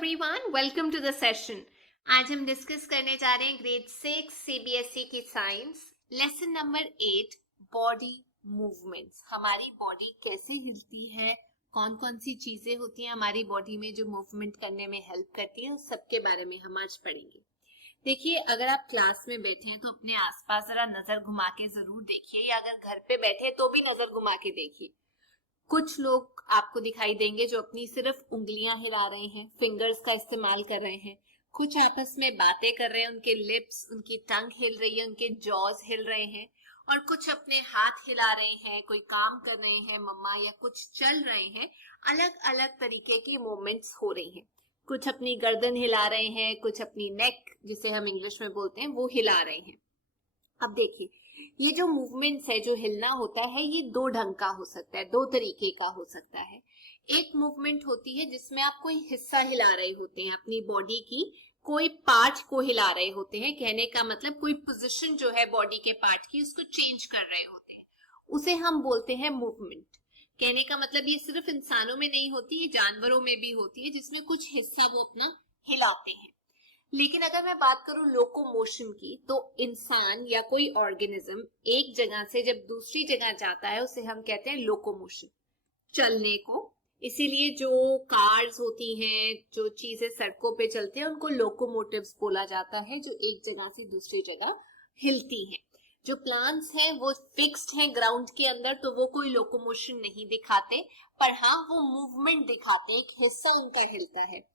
Everyone, welcome to the session. आज हम discuss करने जा रहे हैं ग्रेड 6 सीबीएसई की science lesson number 8 body movements. हमारी बॉडी कैसे हिलती है, कौन कौन सी चीजें होती हैं हमारी बॉडी में जो मूवमेंट करने में हेल्प करती हैं, उस सबके बारे में हम आज पढ़ेंगे। देखिए, अगर आप क्लास में बैठे हैं तो अपने आसपास जरा नजर घुमा के जरूर देखिए, या अगर घर पे बैठे हैं तो भी नजर घुमा के देखिए। कुछ लोग आपको दिखाई देंगे जो अपनी सिर्फ उंगलियां हिला रहे हैं, फिंगर्स का इस्तेमाल कर रहे हैं। कुछ आपस में बातें कर रहे हैं, उनके लिप्स, उनकी टंग हिल रही है, उनके जॉज हिल रहे हैं। और कुछ अपने हाथ हिला रहे हैं, कोई काम कर रहे हैं, मम्मा, या कुछ चल रहे हैं। अलग अलग तरीके की मूवमेंट्स हो रही हैं। कुछ अपनी गर्दन हिला रहे हैं, कुछ अपनी नेक, जिसे हम इंग्लिश में बोलते हैं, वो हिला रहे हैं। अब देखिए, ये जो मूवमेंट्स है, जो हिलना होता है, ये दो ढंग का हो सकता है, दो तरीके का हो सकता है। एक मूवमेंट होती है जिसमें आप कोई हिस्सा हिला रहे होते हैं, अपनी बॉडी की कोई पार्ट को हिला रहे होते हैं। कहने का मतलब कोई पोजीशन जो है बॉडी के पार्ट की, उसको चेंज कर रहे होते हैं, उसे हम बोलते हैं मूवमेंट। कहने का मतलब ये सिर्फ इंसानों में नहीं होती, ये जानवरों में भी होती है, जिसमें कुछ हिस्सा वो अपना हिलाते हैं। लेकिन अगर मैं बात करूं लोकोमोशन की, तो इंसान या कोई ऑर्गेनिज्म एक जगह से जब दूसरी जगह जाता है, उसे हम कहते हैं लोकोमोशन, चलने को। इसीलिए जो कार्स होती हैं, जो चीजें सड़कों पे चलती हैं, उनको लोकोमोटिव्स बोला जाता है, जो एक जगह से दूसरी जगह हिलती हैं। जो प्लांट्स हैं वो फिक्स्ड हैं ग्राउंड के अंदर, तो वो कोई लोकोमोशन नहीं दिखाते, पर हाँ वो मूवमेंट दिखाते हैं, एक हिस्सा उनका हिलता है।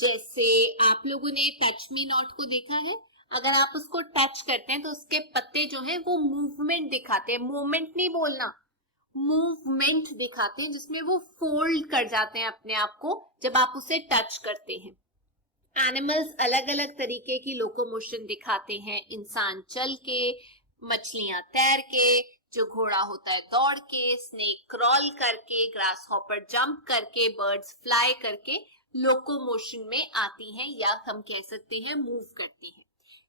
जैसे आप लोगों ने टच मी नॉट को देखा है, अगर आप उसको टच करते हैं तो उसके पत्ते जो है वो मूवमेंट दिखाते हैं। मूवमेंट नहीं बोलना, मूवमेंट दिखाते हैं, जिसमें वो फोल्ड कर जाते हैं अपने आप को जब आप उसे टच करते हैं। एनिमल्स अलग अलग तरीके की लोकोमोशन दिखाते हैं, इंसान चल के, मछलियां तैर के, जो घोड़ा होता है दौड़ के, स्नेक क्रॉल करके, ग्रास हॉपर जंप करके, बर्ड्स फ्लाई करके लोकोमोशन में आती हैं, या हम कह सकते हैं मूव करती हैं।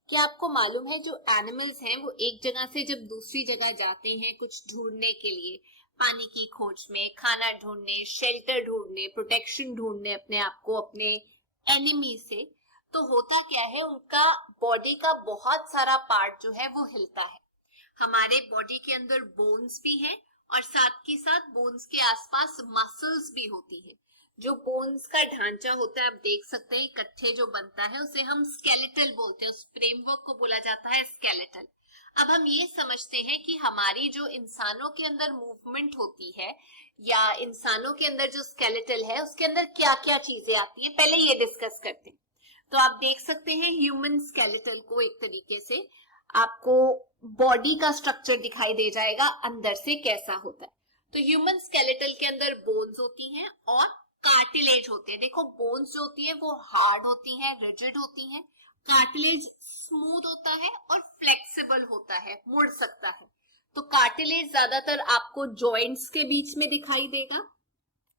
क्या आपको मालूम है, जो एनिमल्स हैं वो एक जगह से जब दूसरी जगह जाते हैं कुछ ढूंढने के लिए, पानी की खोज में, खाना ढूंढने, शेल्टर ढूंढने, प्रोटेक्शन ढूंढने अपने आप को अपने एनिमी से, तो होता क्या है, उनका बॉडी का बहुत सारा पार्ट जो है वो हिलता है। हमारे बॉडी के अंदर बोन्स भी हैं, और साथ ही साथ बोन्स के आसपास मसल्स भी होती है। जो बोन्स का ढांचा होता है, आप देख सकते हैं इकट्ठे जो बनता है, उसे हम स्केलेटल बोलते हैं, उस फ्रेमवर्क को बोला जाता है स्केलेटल। अब हम ये समझते हैं कि हमारी जो इंसानों के अंदर मूवमेंट होती है, या इंसानों के अंदर जो स्केलेटल है, उसके अंदर क्या क्या चीजें आती है, पहले ये डिस्कस करते हैं। तो आप देख सकते हैं ह्यूमन स्केलेटल को, एक तरीके से आपको बॉडी का स्ट्रक्चर दिखाई दे जाएगा अंदर से कैसा होता है। तो ह्यूमन स्केलेटल के अंदर बोन्स होती हैं और कार्टिलेज होते हैं। देखो, बोन्स जो होती है वो हार्ड होती हैं, रिजिड होती हैं। कार्टिलेज स्मूथ होता है और फ्लेक्सिबल होता है, मुड़ सकता है। तो कार्टिलेज ज्यादातर आपको जॉइंट्स के बीच में दिखाई देगा,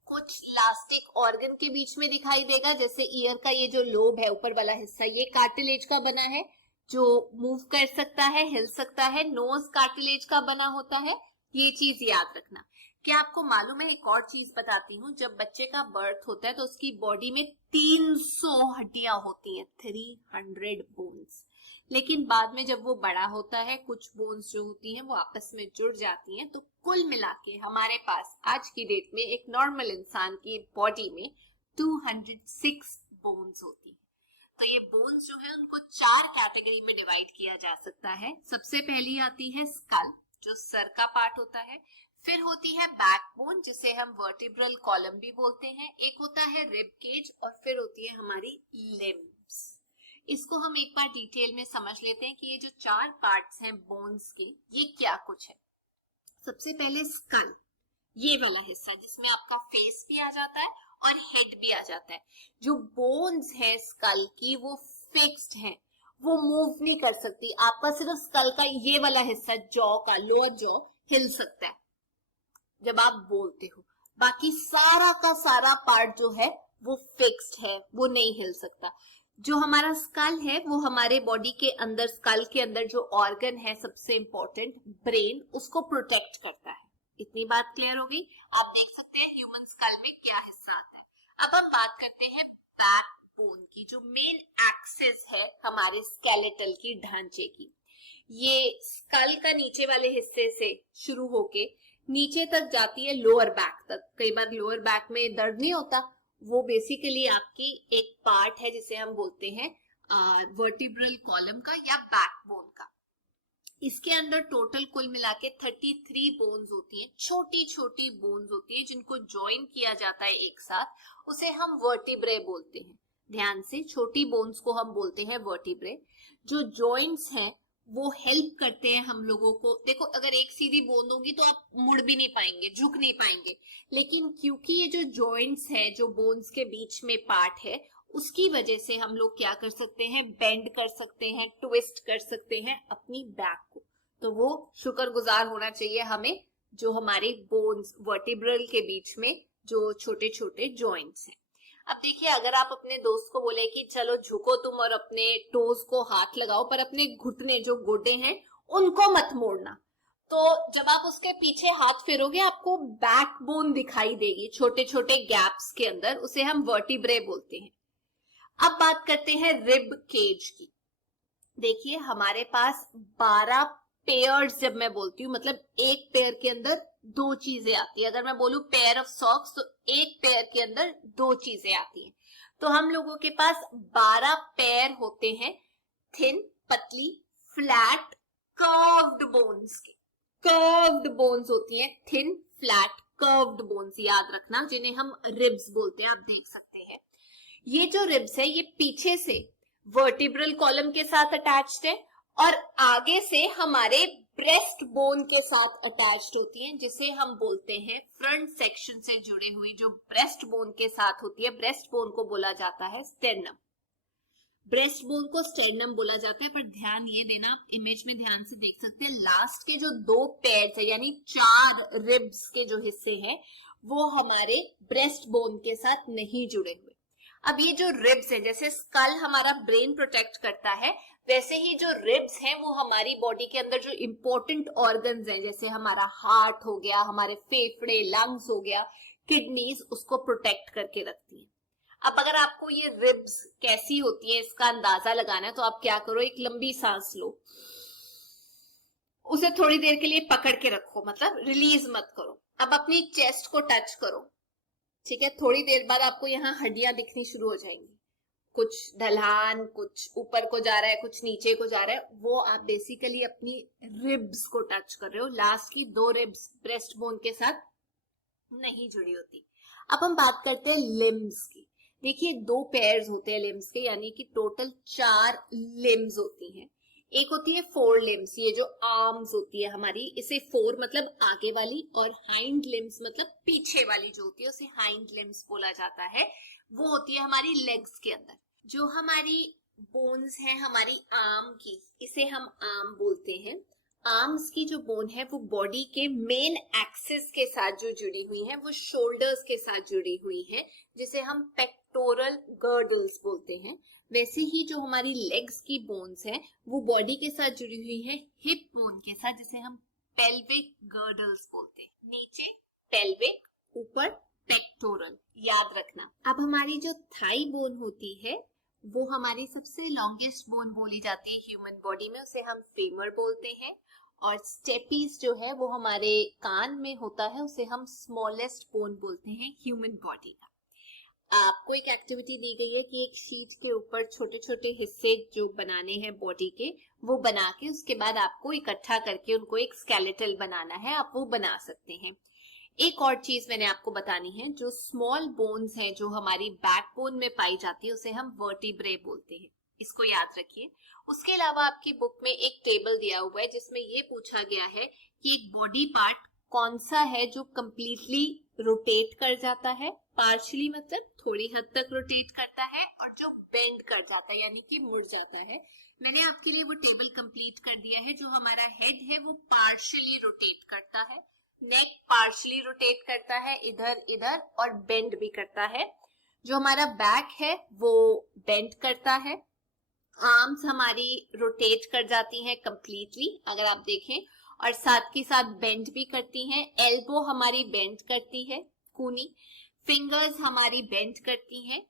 कुछ इलास्टिक ऑर्गन के बीच में दिखाई देगा। जैसे ईयर का ये जो लोब है, ऊपर वाला हिस्सा, ये कार्टिलेज का बना है, जो मूव कर सकता है, हिल सकता है। नोज कार्टिलेज का बना होता है, ये चीज याद रखना। क्या आपको मालूम है, एक और चीज बताती हूँ, जब बच्चे का बर्थ होता है तो उसकी बॉडी में 300 हड्डियां होती हैं, 300 बोन्स। लेकिन बाद में जब वो बड़ा होता है, कुछ बोन्स जो होती हैं वो आपस में जुड़ जाती हैं, तो कुल मिला के हमारे पास आज की डेट में एक नॉर्मल इंसान की बॉडी में 206 बोन्स होती है। तो ये बोन्स जो है उनको 4 कैटेगरी में डिवाइड किया जा सकता है। सबसे पहली आती है स्कल, जो सर का पार्ट होता है। फिर होती है बैकबोन, जिसे हम वर्टिब्रल कॉलम भी बोलते हैं। एक होता है रिब केज, और फिर होती है हमारी लिम्ब्स। इसको हम एक बार डिटेल में समझ लेते हैं कि ये जो 4 पार्ट्स हैं बोन्स के, ये क्या कुछ है। सबसे पहले स्कल, ये वाला हिस्सा जिसमें आपका फेस भी आ जाता है और हेड भी आ जाता है। जो बोन्स है स्कल की वो फिक्स्ड है, वो मूव नहीं कर सकती। आपका सिर्फ स्कल का ये वाला हिस्सा, जॉ का लोअर जॉ, हिल सकता है जब आप बोलते हो। बाकी सारा का सारा पार्ट जो है वो फिक्स्ड है, वो नहीं हिल सकता। जो हमारा स्कल है वो हमारे बॉडी के अंदर, स्कल के अंदर जो ऑर्गन है सबसे इंपॉर्टेंट, ब्रेन, उसको प्रोटेक्ट करता है। इतनी बात क्लियर हो गई। आप देख सकते हैं ह्यूमन स्कल में क्या हिस्सा आता है। अब हम बात करते हैं बैक की, जो मेन एक्सिस है हमारे स्केलेटल की ढांचे की, ये स्कल का नीचे वाले हिस्से से शुरू होके नीचे तक जाती है लोअर बैक तक। कई बार लोअर बैक में दर्द नहीं होता, वो बेसिकली आपकी एक पार्ट है जिसे हम बोलते हैं वर्टिब्रल कॉलम का या बैकबोन का। इसके अंदर टोटल कुल मिला के 33 बोन्स होती हैं, छोटी छोटी बोन्स होती हैं जिनको ज्वाइन किया जाता है एक साथ, उसे हम वर्टिब्रे बोलते हैं। ध्यान से, छोटी बोन्स को हम बोलते हैं वर्टिब्रे। जो जॉइंट्स हैं वो हेल्प करते हैं हम लोगों को। देखो, अगर एक सीधी बोन होगी तो आप मुड़ भी नहीं पाएंगे, झुक नहीं पाएंगे, लेकिन क्योंकि ये जो जॉइंट्स है, जो बोन्स के बीच में पार्ट है, उसकी वजह से हम लोग क्या कर सकते हैं, बेंड कर सकते हैं, ट्विस्ट कर सकते हैं अपनी बैक को। तो वो शुक्रगुजार होना चाहिए हमें, जो हमारे बोन्स वर्टिब्रल के बीच में जो छोटे छोटे जॉइंट्स हैं। अब देखिए, अगर आप अपने दोस्त को बोले कि चलो झुको तुम और अपने टोज को हाथ लगाओ, पर अपने घुटने जो गोडे हैं उनको मत मोड़ना, तो जब आप उसके पीछे हाथ फेरोगे आपको बैकबोन दिखाई देगी छोटे छोटे गैप्स के अंदर, उसे हम वर्टिब्रे बोलते हैं। अब बात करते हैं रिब केज की। देखिए, हमारे पास 12 पेयर्स, जब मैं बोलती हूँ मतलब एक पेयर के अंदर दो चीजें आती है। अगर मैं बोलूं पेयर ऑफ सॉक्स, तो एक पेयर के अंदर दो चीजें आती हैं। तो हम लोगों के पास 12 पेयर होते हैं थिन, पतली, फ्लैट, कर्व्ड बोन्स के। कर्व्ड बोन्स होती हैं, थिन, फ्लैट, कर्व्ड बोन्स, याद रखना, जिन्हें हम रिब्स बोलते हैं। आप देख सकते हैं ये जो रिब्स है, ये पीछे से वर्टिब्रल कॉलम के साथ अटैच्ड है और आगे से हमारे ब्रेस्ट बोन के साथ अटैच्ड होती हैं, जिसे हम बोलते हैं फ्रंट सेक्शन से जुड़ी हुई जो ब्रेस्ट बोन के साथ होती है, ब्रेस्ट बोन को बोला जाता है स्टेर्नम। ब्रेस्ट बोन को स्टेर्नम बोला जाता है, पर ध्यान ये देना, आप इमेज में ध्यान से देख सकते हैं, लास्ट के जो दो पेयर्स है, यानी 4 रिब्स के जो हिस्से हैं, वो हमारे ब्रेस्ट बोन के साथ नहीं जुड़े हुए। अब ये जो रिब्स है, जैसे स्कल हमारा ब्रेन प्रोटेक्ट करता है, वैसे ही जो रिब्स हैं वो हमारी बॉडी के अंदर जो इंपॉर्टेंट ऑर्गन्स हैं, जैसे हमारा हार्ट हो गया, हमारे फेफड़े, लंग्स हो गया, किडनीज, उसको प्रोटेक्ट करके रखती हैं। अब अगर आपको ये रिब्स कैसी होती है इसका अंदाजा लगाना है, तो आप क्या करो, एक लंबी सांस लो, उसे थोड़ी देर के लिए पकड़ के रखो, मतलब रिलीज मत करो। अब अपनी चेस्ट को टच करो, ठीक है। थोड़ी देर बाद आपको यहाँ हड्डियां दिखनी शुरू हो जाएंगी, कुछ ढलान, कुछ ऊपर को जा रहा है, कुछ नीचे को जा रहा है, वो आप बेसिकली अपनी रिब्स को टच कर रहे हो। लास्ट की 2 रिब्स ब्रेस्ट बोन के साथ नहीं जुड़ी होती। अब हम बात करते हैं लिम्स की। देखिए, 2 पेयर्स होते हैं लिम्स के, यानी कि टोटल 4 लिम्स होती हैं। एक होती है 4 लिम्स, ये जो आर्म्स होती है हमारी, इसे 4 मतलब आगे वाली, और हाइंड लिम्स मतलब पीछे वाली जो होती है उसे हाइंड लिम्स बोला जाता है। वो होती है हमारी लेग्स के अंदर। जो हमारी बोन्स है हमारी आर्म की, इसे हम आर्म बोलते हैं। आर्म्स की जो बोन है वो बॉडी के मेन एक्सिस के साथ जो जुड़ी हुई है, वो शोल्डर्स के साथ जुड़ी हुई है, जिसे हम पेक्टोरल गर्डल्स बोलते हैं। वैसे ही जो हमारी लेग्स की बोन्स है वो बॉडी के साथ जुड़ी हुई है हिप बोन के साथ, जिसे हम पेल्विक गर्डल्स बोलते हैं। नीचे पेल्विक, ऊपर पेक्टोरल, याद रखना। अब हमारी जो थाई बोन होती है वो हमारी सबसे लॉन्गेस्ट बोन बोली जाती है ह्यूमन बॉडी में, उसे हम फेमर बोलते हैं। और स्टेपीज जो है वो हमारे कान में होता है, उसे हम स्मॉलेस्ट बोन बोलते हैं ह्यूमन बॉडी का। आपको एक एक्टिविटी दी गई है कि एक शीट के ऊपर छोटे छोटे हिस्से जो बनाने हैं बॉडी के, वो बना के उसके बाद आपको इकट्ठा करके उनको एक स्केलेटल बनाना है, आप वो बना सकते हैं। एक और चीज मैंने आपको बतानी है, जो स्मॉल बोन्स हैं जो हमारी बैकबोन में पाई जाती है, उसे हम वर्टिब्रे बोलते हैं, इसको याद रखिए। उसके अलावा आपकी बुक में एक टेबल दिया हुआ है जिसमें ये पूछा गया है कि एक बॉडी पार्ट कौन सा है जो कंप्लीटली रोटेट कर जाता है, पार्शियली मतलब थोड़ी हद तक रोटेट करता है, और जो बेंड कर जाता है यानी कि मुड़ जाता है। मैंने आपके लिए वो टेबल कंप्लीट कर दिया है। जो हमारा हेड है वो पार्शियली रोटेट करता है, नेक पार्शियली रोटेट करता है इधर इधर और बेंड भी करता है। जो हमारा बैक है वो बेंड करता है। आर्म्स हमारी रोटेट कर जाती हैं कंप्लीटली अगर आप देखें, और साथ के साथ बेंड भी करती हैं। एल्बो हमारी बेंड करती है, कूनी। फिंगर्स हमारी बेंड करती हैं।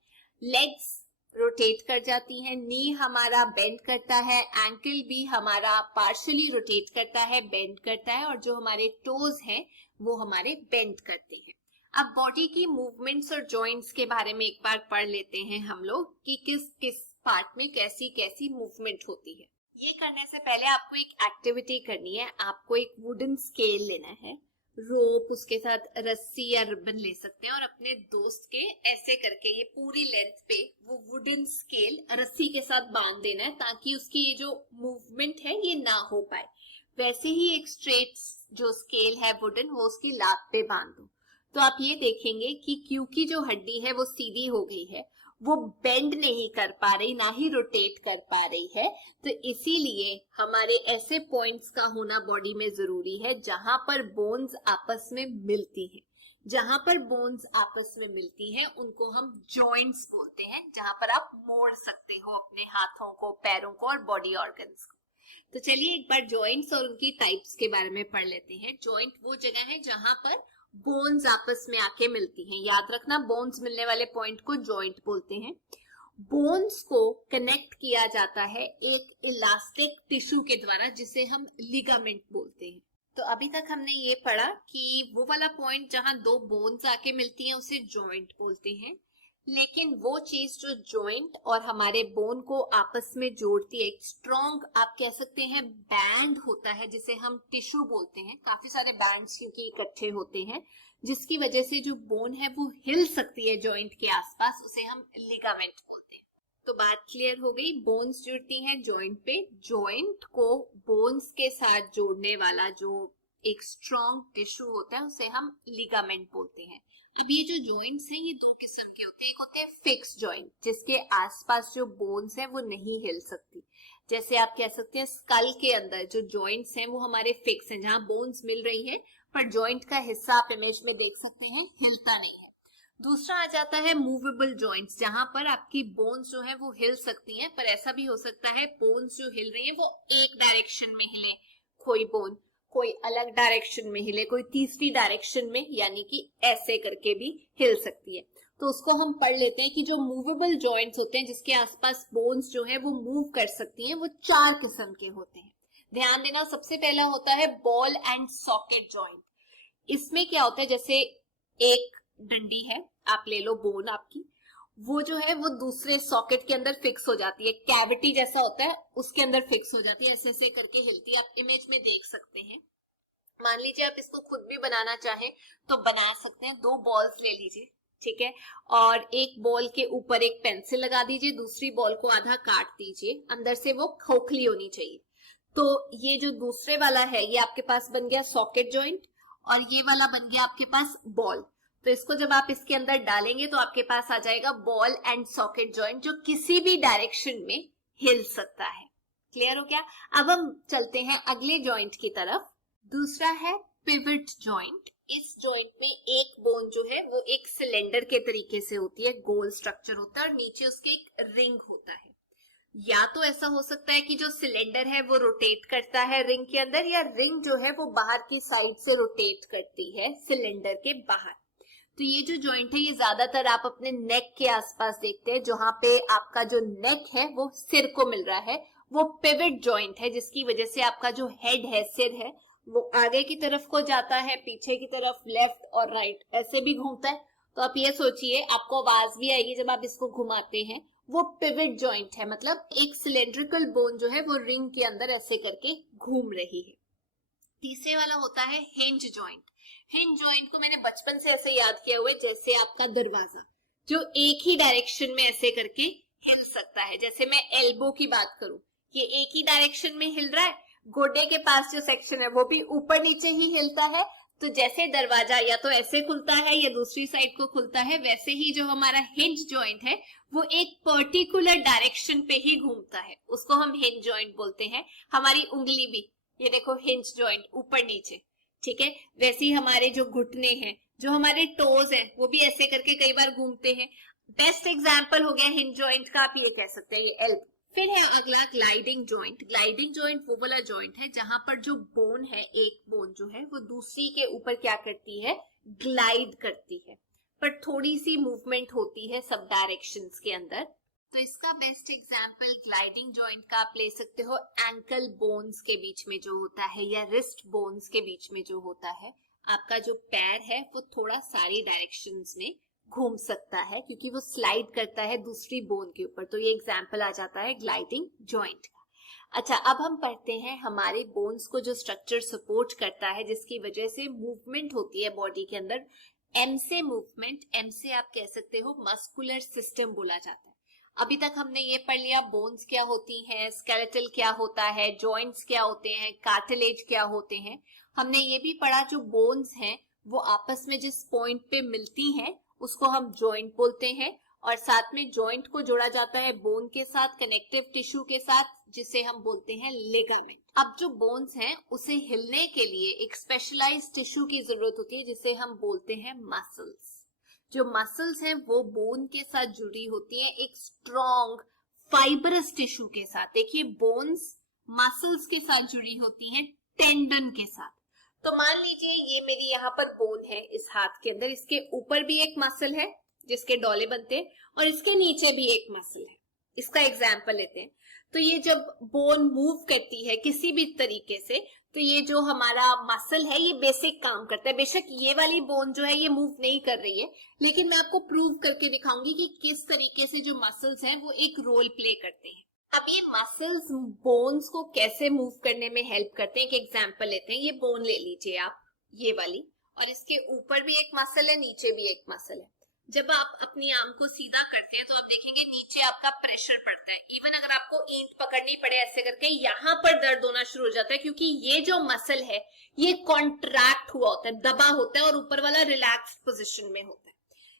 लेग्स रोटेट कर जाती हैं, नी हमारा बेंड करता है, एंकल भी हमारा पार्शियली रोटेट करता है, बेंड करता है, और जो हमारे टोज हैं वो हमारे बेंड करते हैं। अब बॉडी की मूवमेंट्स और जॉइंट्स के बारे में एक बार पढ़ लेते हैं हम लोग कि किस किस पार्ट में कैसी कैसी मूवमेंट होती है। ये करने से पहले आपको एक एक्टिविटी करनी है। आपको एक वुडन स्केल लेना है, रोप, उसके साथ रस्सी या रिबन ले सकते हैं, और अपने दोस्त के ऐसे करके ये पूरी लेंथ पे वो वुडन स्केल रस्सी के साथ बांध देना है, ताकि उसकी ये जो मूवमेंट है ये ना हो पाए। वैसे ही एक स्ट्रेट जो स्केल है वुडन, वो उसकी लात पे बांध दो। तो आप ये देखेंगे कि क्योंकि जो हड्डी है वो सीधी हो गई है, वो बेंड नहीं कर पा रही, ना ही रोटेट कर पा रही है, तो इसीलिए हमारे ऐसे पॉइंट्स का होना बॉडी में जरूरी है जहां पर बोन्स आपस में मिलती हैं। जहां पर बोन्स आपस में मिलती हैं उनको हम जॉइंट्स बोलते हैं, जहां पर आप मोड़ सकते हो अपने हाथों को, पैरों को और बॉडी ऑर्गन्स को। तो चलिए एक बार जॉइंट्स और उनकी टाइप्स के बारे में पढ़ लेते हैं। जॉइंट वो जगह है जहां पर बोन्स आपस में आके मिलती हैं। याद रखना, बोन्स मिलने वाले पॉइंट को जॉइंट बोलते हैं। बोन्स को कनेक्ट किया जाता है एक इलास्टिक टिश्यू के द्वारा, जिसे हम लिगामेंट बोलते हैं। तो अभी तक हमने ये पढ़ा कि वो वाला पॉइंट जहां दो बोन्स आके मिलती हैं उसे जॉइंट बोलते हैं, लेकिन वो चीज जो जॉइंट और हमारे बोन को आपस में जोड़ती है, एक स्ट्रॉन्ग आप कह सकते हैं बैंड होता है, जिसे हम टिश्यू बोलते हैं। काफी सारे बैंड्स क्योंकि इकट्ठे होते हैं, जिसकी वजह से जो बोन है वो हिल सकती है जॉइंट के आसपास, उसे हम लिगामेंट बोलते हैं। तो बात क्लियर हो गई, बोन्स जुड़ती हैं जॉइंट पे। जॉइंट को बोन्स के साथ जोड़ने वाला जो एक स्ट्रॉन्ग टिश्यू होता है उसे हम लिगामेंट बोलते हैं। अब ये जो जॉइंट्स हैं ये दो किस्म के होते हैं। एक होते हैं फिक्स जॉइंट, जिसके आसपास जो बोन्स हैं वो नहीं हिल सकती। जैसे आप कह सकते हैं स्कल के अंदर जो जॉइंट्स हैं वो हमारे फिक्स हैं, जहां बोन्स मिल रही हैं पर जॉइंट का हिस्सा आप इमेज में देख सकते हैं हिलता नहीं है। दूसरा आ जाता है मूवेबल जॉइंट्स, जहां पर आपकी बोन्स जो है वो हिल सकती हैं, पर ऐसा भी हो सकता है बोन्स जो हिल रही है वो एक डायरेक्शन में हिले, कोई बोन कोई अलग डायरेक्शन में हिले, कोई तीसरी डायरेक्शन में, यानी कि ऐसे करके भी हिल सकती है। तो उसको हम पढ़ लेते हैं कि जो मूवेबल जॉइंट्स होते हैं, जिसके आसपास बोन्स जो है वो मूव कर सकती हैं, वो 4 किस्म के होते हैं। ध्यान देना, सबसे पहला होता है बॉल एंड सॉकेट जॉइंट। इसमें क्या होता है, जैसे एक डंडी है, आप ले लो बोन आपकी, वो जो है वो दूसरे सॉकेट के अंदर फिक्स हो जाती है, कैविटी जैसा होता है उसके अंदर फिक्स हो जाती है, ऐसे ऐसे करके हिलती है। आप इमेज में देख सकते हैं। मान लीजिए आप इसको खुद भी बनाना चाहें तो बना सकते हैं। 2 बॉल्स ले लीजिए, ठीक है, और एक बॉल के ऊपर एक पेंसिल लगा दीजिए, दूसरी बॉल को आधा काट दीजिए, अंदर से वो खोखली होनी चाहिए। तो ये जो दूसरे वाला है ये आपके पास बन गया सॉकेट जॉइंट, और ये वाला बन गया आपके पास बॉल। तो इसको जब आप इसके अंदर डालेंगे तो आपके पास आ जाएगा बॉल एंड सॉकेट जॉइंट, जो किसी भी डायरेक्शन में हिल सकता है। क्लियर हो गया? अब हम चलते हैं अगले जॉइंट की तरफ। दूसरा है पिवट जॉइंट। इस जॉइंट में एक बोन जो है वो एक सिलेंडर के तरीके से होती है, गोल स्ट्रक्चर होता है, और नीचे उसके एक रिंग होता है। या तो ऐसा हो सकता है कि जो सिलेंडर है वो रोटेट करता है रिंग के अंदर, या रिंग जो है वो बाहर की साइड से रोटेट करती है सिलेंडर के बाहर। तो ये जो जॉइंट है ये ज्यादातर आप अपने नेक के आसपास देखते हैं, जहां पे आपका जो नेक है वो सिर को मिल रहा है, वो पिवट जॉइंट है, जिसकी वजह से आपका जो हेड है, सिर है, वो आगे की तरफ को जाता है, पीछे की तरफ, लेफ्ट और राइट ऐसे भी घूमता है। तो आप ये सोचिए, आपको आवाज भी आएगी जब आप इसको घुमाते हैं। वो पिवट जॉइंट है, मतलब एक सिलेंड्रिकल बोन जो है वो रिंग के अंदर ऐसे करके घूम रही है। तीसरे वाला होता है हिंज जॉइंट। हिंज जॉइंट को मैंने बचपन से ऐसे याद किया हुआ है, जैसे आपका दरवाजा जो एक ही डायरेक्शन में ऐसे करके हिल सकता है। जैसे मैं एल्बो की बात करूं, ये एक ही डायरेक्शन में हिल रहा है, गोडे के पास जो सेक्शन है वो भी ऊपर नीचे ही हिलता है। तो जैसे दरवाजा या तो ऐसे खुलता है या दूसरी साइड को खुलता है, वैसे ही जो हमारा हिंज जॉइंट है वो एक पर्टिकुलर डायरेक्शन पे ही घूमता है, उसको हम हिंज जॉइंट बोलते हैं। हमारी उंगली भी, ये देखो हिंज जॉइंट, ऊपर नीचे, ठीक है। वैसे ही हमारे जो घुटने हैं, जो हमारे टोज हैं, वो भी ऐसे करके कई बार घूमते हैं। बेस्ट एग्जांपल हो गया हिंज जॉइंट का, आप ये कह सकते हैं, ये एल्बो। फिर है अगला ग्लाइडिंग जॉइंट। ग्लाइडिंग जॉइंट वो वाला जॉइंट है जहां पर जो बोन है, एक बोन जो है वो दूसरी के ऊपर क्या करती है, ग्लाइड करती है, पर थोड़ी सी मूवमेंट होती है सब डायरेक्शंस के अंदर। तो इसका बेस्ट एग्जांपल ग्लाइडिंग जॉइंट का आप ले सकते हो एंकल बोन्स के बीच में जो होता है या रिस्ट बोन्स के बीच में जो होता है। आपका जो पैर है वो थोड़ा सारी डायरेक्शंस में घूम सकता है क्योंकि वो स्लाइड करता है दूसरी बोन के ऊपर। तो ये एग्जांपल आ जाता है ग्लाइडिंग जॉइंट का। अच्छा, अब हम पढ़ते हैं हमारे बोन्स को जो स्ट्रक्चर सपोर्ट करता है जिसकी वजह से मूवमेंट होती है बॉडी के अंदर। एम से मूवमेंट, एम से आप कह सकते हो मस्कुलर सिस्टम बोला जाता है। अभी तक हमने ये पढ़ लिया बोन्स क्या होती हैं, स्केलेटल क्या होता है, जॉइंट्स क्या होते हैं, कार्टिलेज क्या होते हैं। हमने ये भी पढ़ा जो बोन्स हैं वो आपस में जिस पॉइंट पे मिलती हैं उसको हम जॉइंट बोलते हैं, और साथ में जॉइंट को जोड़ा जाता है बोन के साथ, कनेक्टिव टिश्यू के साथ, जिसे हम बोलते हैं लिगामेंट। अब जो बोन्स हैं उसे हिलने के लिए एक स्पेशलाइज्ड टिश्यू की जरूरत होती है जिसे हम बोलते हैं मसल्स। जो मसल्स हैं वो बोन के साथ जुड़ी होती हैं एक स्ट्रॉन्ग फाइबरस टिश्यू के साथ। देखिए बोन्स मसल्स के साथ जुड़ी होती हैं टेंडन के साथ। तो मान लीजिए ये मेरी यहाँ पर बोन है इस हाथ के अंदर, इसके ऊपर भी एक मसल है जिसके डोले बनते हैं और इसके नीचे भी एक मसल है। इसका एग्जाम्पल लेते हैं। तो ये जब बोन मूव करती है किसी भी तरीके से तो ये जो हमारा मसल है ये बेसिक काम करता है। बेशक ये वाली बोन जो है ये मूव नहीं कर रही है, लेकिन मैं आपको प्रूव करके दिखाऊंगी कि किस तरीके से जो मसल्स हैं वो एक रोल प्ले करते हैं। अब ये मसल्स बोन्स को कैसे मूव करने में हेल्प करते हैं, एक एग्जांपल लेते हैं। ये बोन ले लीजिए आप, ये वाली, और इसके ऊपर भी एक मसल है, नीचे भी एक मसल है। जब आप अपनी आर्म को सीधा करते हैं तो आप देखेंगे नीचे आपका प्रेशर पड़ता है। इवन अगर आपको ईंट पकड़नी पड़े ऐसे करके, यहाँ पर दर्द होना शुरू हो जाता है क्योंकि ये जो मसल है ये कॉन्ट्रैक्ट हुआ होता है, दबा होता है, और ऊपर वाला रिलैक्स पोजिशन में होता है।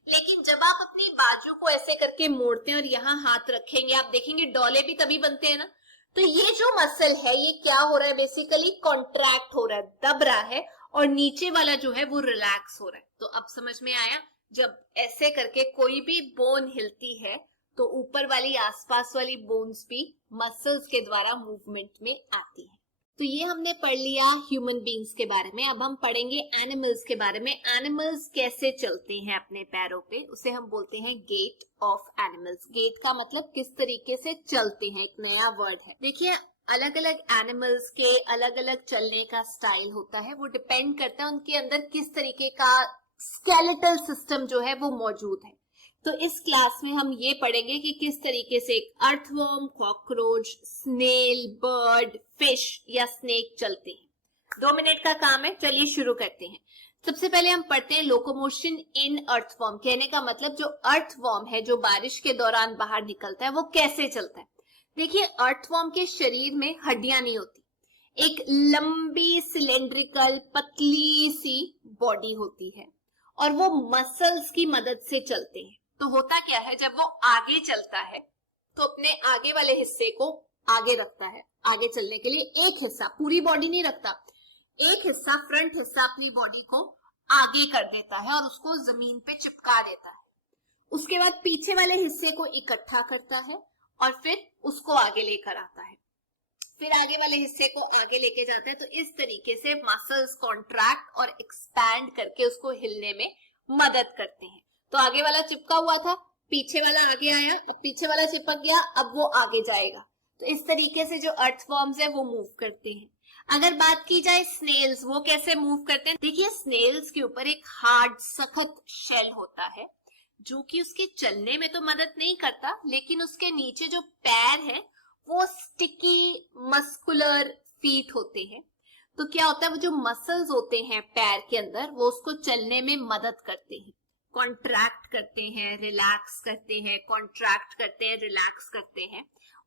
लेकिन जब आप अपनी बाजू को ऐसे करके मोड़ते हैं और यहाँ हाथ रखेंगे, आप देखेंगे डोले भी तभी बनते हैं ना। तो ये जो मसल है ये क्या हो रहा है, बेसिकली कॉन्ट्रैक्ट हो रहा है, दब रहा है, और नीचे वाला जो है वो रिलैक्स हो रहा है। तो अब समझ में आया, जब ऐसे करके कोई भी बोन हिलती है तो ऊपर वाली आसपास वाली बोन्स भी मसल्स के द्वारा मूवमेंट में आती है। तो ये हमने पढ़ लिया ह्यूमन बींग्स के बारे में। अब हम पढ़ेंगे एनिमल्स के बारे में। एनिमल्स कैसे चलते हैं अपने पैरों पे, उसे हम बोलते हैं गेट ऑफ एनिमल्स। गेट का मतलब किस तरीके से चलते हैं, एक नया वर्ड है। देखिए अलग अलग एनिमल्स के अलग अलग चलने का स्टाइल होता है, वो डिपेंड करता है उनके अंदर किस तरीके का स्केलेटल सिस्टम जो है वो मौजूद है। तो इस क्लास में हम ये पढ़ेंगे कि किस तरीके से एक earthworm, cockroach, snail, bird, fish या स्नेक चलते हैं। 2 मिनट का काम है, चलिए शुरू करते हैं। सबसे पहले हम पढ़ते हैं लोकोमोशन इन अर्थवर्म। कहने का मतलब जो अर्थवर्म है जो बारिश के दौरान बाहर निकलता है वो कैसे चलता है। देखिए अर्थवर्म के शरीर में हड्डियां नहीं होती, एक लंबी सिलेंड्रिकल पतली सी बॉडी होती है और वो मसल्स की मदद से चलते हैं। तो होता क्या है, जब वो आगे चलता है तो अपने आगे वाले हिस्से को आगे रखता है, आगे चलने के लिए एक हिस्सा, पूरी बॉडी नहीं रखता, एक हिस्सा, फ्रंट हिस्सा अपनी बॉडी को आगे कर देता है और उसको जमीन पे चिपका देता है। उसके बाद पीछे वाले हिस्से को इकट्ठा करता है और फिर उसको आगे लेकर आता है, फिर आगे वाले हिस्से को आगे लेके जाता है। तो इस तरीके से मसल्स कॉन्ट्रैक्ट और एक्सपैंड करके उसको हिलने में मदद करते हैं। तो आगे वाला चिपका हुआ था, पीछे वाला आगे आया, अब पीछे वाला चिपक गया, अब वो आगे जाएगा। तो इस तरीके से जो अर्थवर्म्स है वो मूव करते हैं। अगर बात की जाए स्नेल्स, वो कैसे मूव करते हैं। देखिए स्नेल्स के ऊपर एक हार्ड सख्त शेल होता है जो कि उसके चलने में तो मदद नहीं करता, लेकिन उसके नीचे जो पैर है वो स्टिकी मस्कुलर फीट होते हैं। तो क्या होता है, वो जो मसल्स होते हैं पैर के अंदर वो उसको चलने में मदद करते हैं, कॉन्ट्रैक्ट करते हैं, रिलैक्स करते हैं, कॉन्ट्रैक्ट करते हैं, रिलैक्स करते हैं।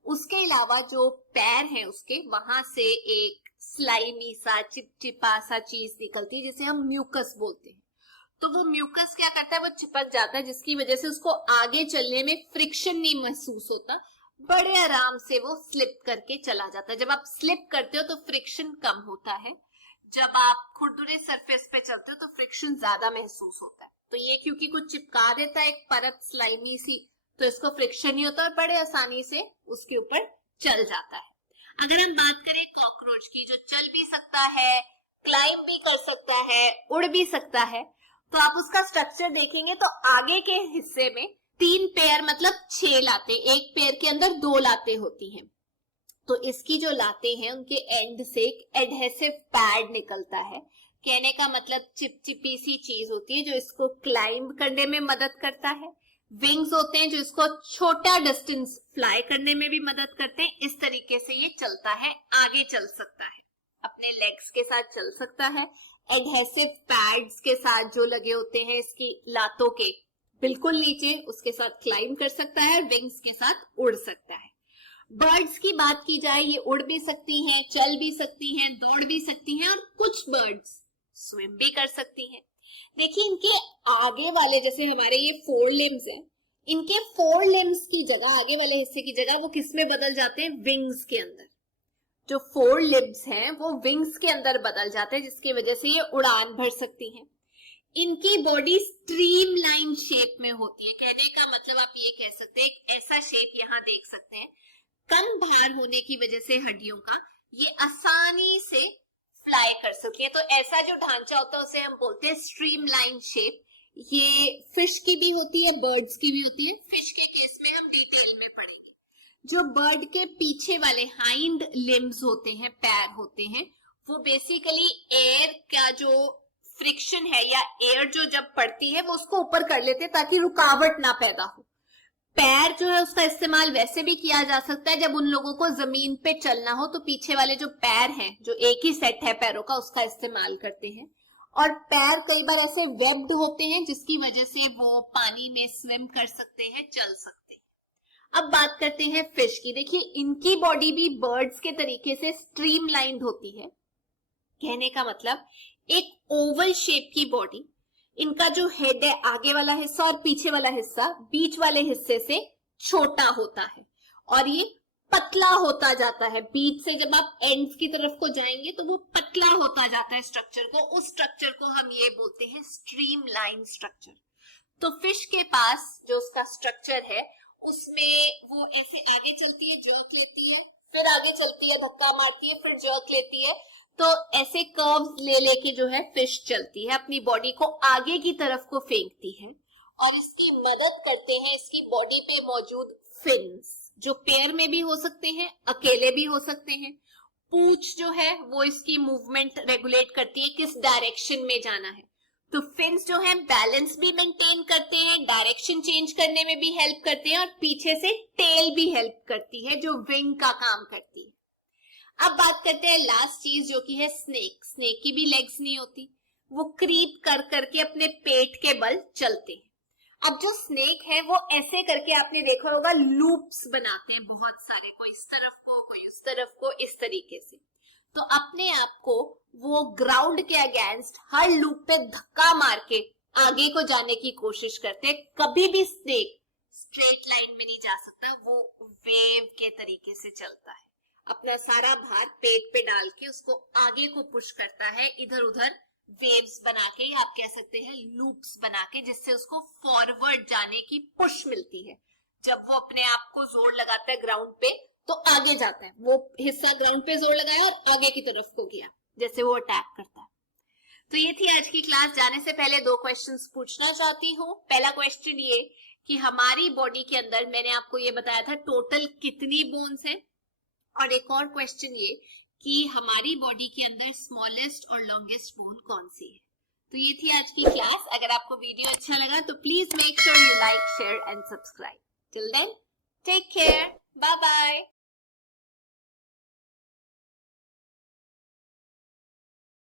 उसके अलावा जो पैर हैं उसके वहां से एक स्लाइमी सा चिपचिपा सा चीज निकलती है जिसे हम म्यूकस बोलते हैं। तो वो म्यूकस क्या करता है, वो चिपक जाता है जिसकी वजह से उसको आगे चलने में फ्रिक्शन नहीं महसूस होता, बड़े आराम से वो स्लिप करके चला जाता है। जब आप स्लिप करते हो तो फ्रिक्शन कम होता है, जब आप खुरदुरे सरफेस पे चलते हो तो फ्रिक्शन ज्यादा महसूस होता है। तो ये क्योंकि कुछ चिपका देता है एक परत स्लाइमी सी, तो इसको फ्रिक्शन नहीं होता और बड़े आसानी से उसके ऊपर चल जाता है। अगर हम बात करें कॉकरोच की, जो चल भी सकता है, क्लाइंब भी कर सकता है, उड़ भी सकता है, तो आप उसका स्ट्रक्चर देखेंगे तो आगे के हिस्से में 3 पेयर मतलब 6 लाते, एक पेयर के अंदर 2 लाते होती हैं। तो इसकी जो लाते हैं उनके एंड से एक एडहेसिव पैड निकलता है। कहने का मतलब चिपचिपी सी चीज होती है जो इसको क्लाइंब करने में मदद करता है। विंग्स होते हैं जो इसको छोटा डिस्टेंस फ्लाई करने में भी मदद करते हैं। इस तरीके से ये चलता है, आगे चल सकता है, अपने लेग्स के साथ चल सकता है। एडहेसिव पैड्स के साथ जो लगे होते हैं इसकी लातों के बिल्कुल नीचे, उसके साथ क्लाइंब कर सकता है, विंग्स के साथ उड़ सकता है। बर्ड्स की बात की जाए, ये उड़ भी सकती हैं, चल भी सकती हैं, दौड़ भी सकती हैं और कुछ बर्ड्स स्विम भी कर सकती हैं। देखिए इनके आगे वाले, जैसे हमारे ये 4 लिम्स हैं, इनके 4 लिम्स की जगह, आगे वाले हिस्से की जगह वो किस में बदल जाते हैं? विंग्स के अंदर। जो 4 लिम्स हैं वो विंग्स के अंदर बदल जाते हैं, जिसकी वजह से ये उड़ान भर सकती हैं। इनकी बॉडी स्ट्रीमलाइन शेप में होती है। कहने का मतलब आप ये कह सकते हैं, एक ऐसा शेप यहाँ देख सकते हैं, कम भार होने की वजह से हड्डियों का ये आसानी से फ्लाई कर सकती है। तो ऐसा जो ढांचा होता है उसे हम बोलते हैं स्ट्रीमलाइन शेप। ये फिश की भी होती है, बर्ड्स की भी होती है। फिश के केस में हम डिटेल में पढ़ेंगे। जो बर्ड के पीछे वाले हाइंड लिम्स होते हैं, पैर होते हैं, वो बेसिकली एयर का जो फ्रिक्शन है या एयर जो जब पड़ती है वो उसको ऊपर कर लेते हैं ताकि रुकावट ना पैदा हो। पैर जो है उसका इस्तेमाल वैसे भी किया जा सकता है जब उन लोगों को जमीन पे चलना हो, तो पीछे वाले जो पैर हैं, जो एक ही सेट है पैरों का, उसका इस्तेमाल करते हैं। और पैर कई बार ऐसे वेब्ड होते हैं जिसकी वजह से वो पानी में स्विम कर सकते हैं, चल सकते हैं। अब बात करते हैं फिश की। देखिए इनकी बॉडी भी बर्ड्स के तरीके से स्ट्रीमलाइंड होती है। कहने का मतलब एक ओवल शेप की बॉडी, इनका जो हेड है, आगे वाला हिस्सा और पीछे वाला हिस्सा बीच वाले हिस्से से छोटा होता है और ये पतला होता जाता है। बीच से जब आप एंड्स की तरफ को जाएंगे तो वो पतला होता जाता है स्ट्रक्चर को। उस स्ट्रक्चर को हम ये बोलते हैं स्ट्रीमलाइन स्ट्रक्चर। तो फिश के पास जो उसका स्ट्रक्चर है उसमें वो ऐसे आगे चलती है, जर्क लेती है, फिर आगे चलती है, धक्का मारती है, फिर जर्क लेती है। तो ऐसे कर्व्स ले लेके जो है फिश चलती है, अपनी बॉडी को आगे की तरफ को फेंकती है। और इसकी मदद करते हैं इसकी बॉडी पे मौजूद फिन्स, जो पेयर में भी हो सकते हैं, अकेले भी हो सकते हैं। पूंछ जो है वो इसकी मूवमेंट रेगुलेट करती है, किस डायरेक्शन में जाना है। तो फिन्स जो है बैलेंस भी मेंटेन करते हैं, डायरेक्शन चेंज करने में भी हेल्प करते हैं और पीछे से टेल भी हेल्प करती है जो विंग का काम करती है। अब बात करते हैं लास्ट चीज जो कि है स्नेक। स्नेक की भी लेग्स नहीं होती, वो क्रीप कर करके अपने पेट के बल चलते हैं। अब जो स्नेक है वो ऐसे करके आपने देखा होगा लूप्स बनाते हैं बहुत सारे, कोई इस तरफ को, कोई उस तरफ को, इस तरीके से। तो अपने आप को वो ग्राउंड के अगेंस्ट हर लूप पे धक्का मार के आगे को जाने की कोशिश करते हैं। कभी भी स्नेक स्ट्रेट लाइन में नहीं जा सकता, वो वेव के तरीके से चलता है। अपना सारा भार पेट पे डाल के उसको आगे को पुश करता है, इधर उधर वेव्स बना के, आप कह सकते हैं लूप्स बना के, जिससे उसको फॉरवर्ड जाने की पुश मिलती है। जब वो अपने आप को जोर लगाता है ग्राउंड पे तो आगे जाता है। वो हिस्सा ग्राउंड पे जोर लगाया और आगे की तरफ को गया, जैसे वो अटैक करता है। तो ये थी आज की क्लास। जाने से पहले 2 क्वेश्चंस पूछना चाहती हूँ। पहला क्वेश्चन ये कि हमारी बॉडी के अंदर, मैंने आपको ये बताया था, टोटल कितनी बोन्स है, और एक और क्वेश्चन ये कि हमारी बॉडी के अंदर स्मॉलेस्ट और लॉन्गेस्ट बोन कौन सी है। तो ये थी आज की क्लास। अगर आपको वीडियो अच्छा लगा तो please make sure you like, share and subscribe. Till then take care, bye bye.